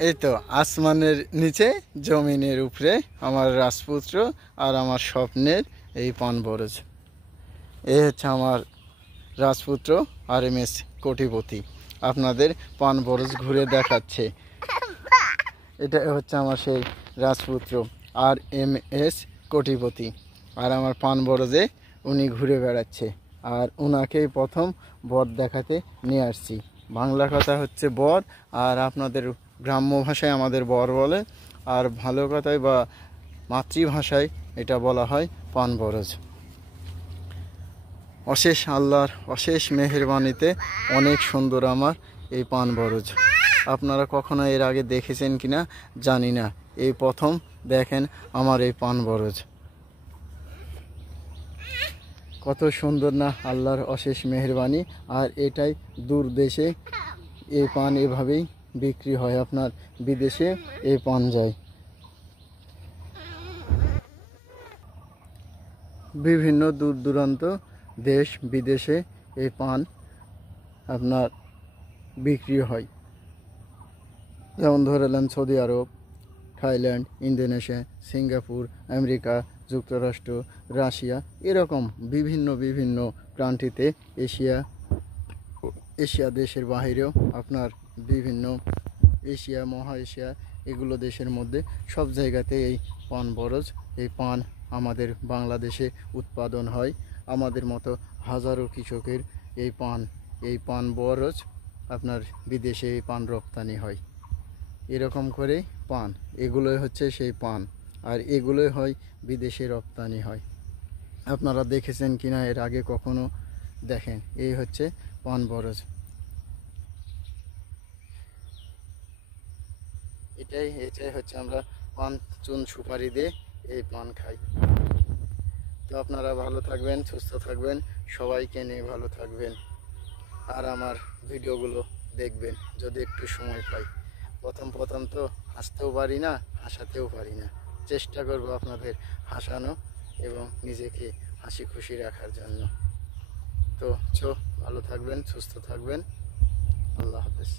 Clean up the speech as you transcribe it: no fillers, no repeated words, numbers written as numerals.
এই তো আসমানের নিচে জমিনের উপরে আমার রাজপুত্র আর আমার স্বপ্নের এই পানবরজ। এই হচ্ছে আমার রাজপুত্র RMS কোটিপতি, আপনাদের পানবরজ ঘুরে দেখাচ্ছে। এটা হচ্ছে আমার সেই রাজপুত্র RMS কোটিপতি, আর আমার পানবরজে উনি ঘুরে বেড়াচ্ছে। আর ওনাকেই প্রথম বর দেখাতে নিয়ে আসছি। বাংলা কথা হচ্ছে বর, আর আপনাদের গ্রাম্য ভাষায় আমাদের বর বলে, আর ভালো কথায় বা মাতৃভাষায় এটা বলা হয় পানবরজ। অশেষ আল্লাহর অশেষ মেহেরবানিতে অনেক সুন্দর আমার এই পানবরজ। আপনারা কখনো এর আগে দেখেছেন কিনা জানি না, এই প্রথম দেখেন আমার এই পানবরজ। কত সুন্দর না আল্লাহর অশেষ মেহেরবানি। আর এটাই দূর দেশে এই পান এভাবেই বিক্রি হয়, আপনার বিদেশে এই পান যায়। বিভিন্ন দূর দূরান্ত দেশ বিদেশে এই পান আপনার বিক্রি হয়। যেমন ধরে নেন সৌদি আরব, থাইল্যান্ড, ইন্দোনেশিয়া, সিঙ্গাপুর, আমেরিকা যুক্তরাষ্ট্র, রাশিয়া, এরকম বিভিন্ন বিভিন্ন প্রান্তিতে এশিয়া দেশের বাহিরেও আপনার বিভিন্ন এশিয়া মহা এশিয়া এগুলো দেশের মধ্যে সব জায়গাতে এই পানবরজ, এই পান আমাদের বাংলাদেশে উৎপাদন হয়। আমাদের মতো হাজারো কৃষকের এই পানবরজ আপনার বিদেশে এই পান রপ্তানি হয়। এরকম করে পান, এগুলোই হচ্ছে সেই পান, আর এগুলোই হয় বিদেশে রপ্তানি হয়। আপনারা দেখেছেন কিনা এর আগে কখনো? দেখেন, এই হচ্ছে পানবরজ। এটাই হচ্ছে আমরা পান চুন সুপারি দিয়ে এই পান খাই। তো আপনারা ভালো থাকবেন, সুস্থ থাকবেন, সবাইকে নিয়ে ভালো থাকবেন, আর আমার ভিডিওগুলো দেখবেন যদি একটু সময় পাই। প্রথম তো হাসতেও পারি না, হাসাতেও পারি না। চেষ্টা করব আপনাদের হাসানো এবং নিজেকে হাসি খুশি রাখার জন্য। তো ভালো থাকবেন, সুস্থ থাকবেন। আল্লাহ হাফেজ।